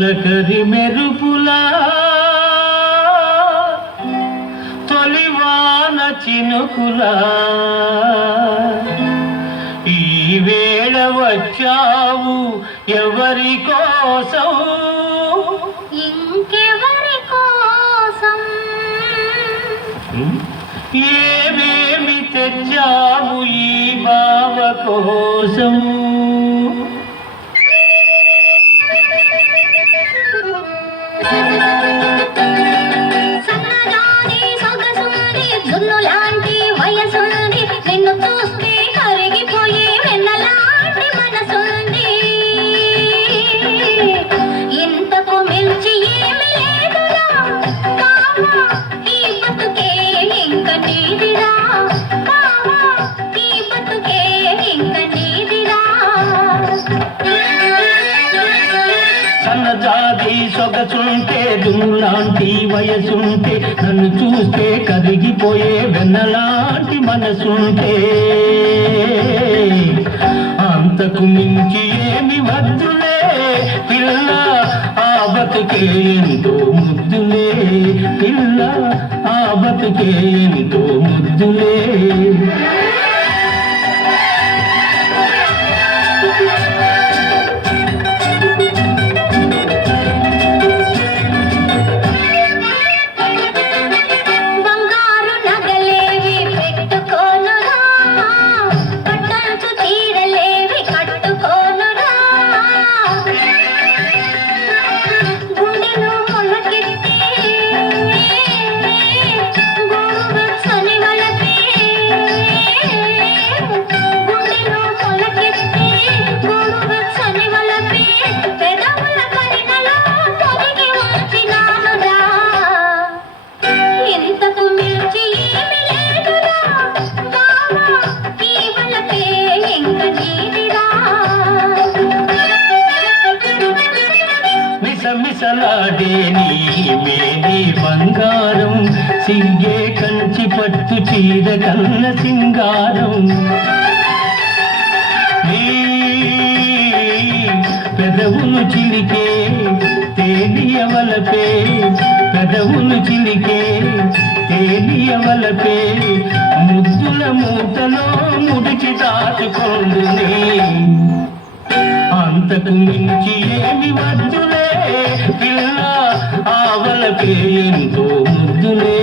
మెరుపులా తొలివాన చినుకులా. ఈ వేళ వచ్చావు ఎవరి కోసం? ఇంకెవరి కోసం? ఏమేమి తెచ్చావు ఈ బావ కోసం? Thank you. సన్నజాతి సొగసుంటే దుమ్ములాంటి వయసుంటే నన్ను చూస్తే కరిగిపోయే వెన్నలాంటి మనసుంటే. అంతకు మించి ఏమి వద్దులే పిల్ల ఆ బతుకే ఎంతో ముద్దులే. పిల్ల ఆ బతుకే ఎంతో ముద్దులే. మిసలాడే నీ బంగారం సింగే కంచి పట్టు చీర కన్న సింగారం. పెదవులు చిలికే తేలియవలపే పెదవులు చిలికే తేలియవలపే ముద్దుల మూతలో ముడిచి దాచుకొండునే అంతకు మించి ఏమి వద్దులే పిల్ల ఆవలకే ఎంతో ముద్దులే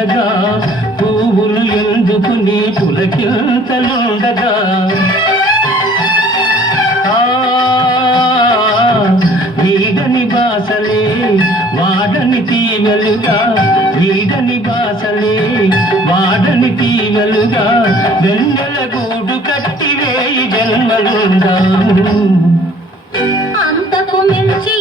ఉండగా పువ్వులు ఎందుకుని పులకింతలుండగా ఆ, వీడని బాసలే వాడని తీగలుగా వీడని బాసలే వాడని తీగలుగా వెన్నెల గూడు కట్టి వేయి జన్మలుందాము అంతకు మించి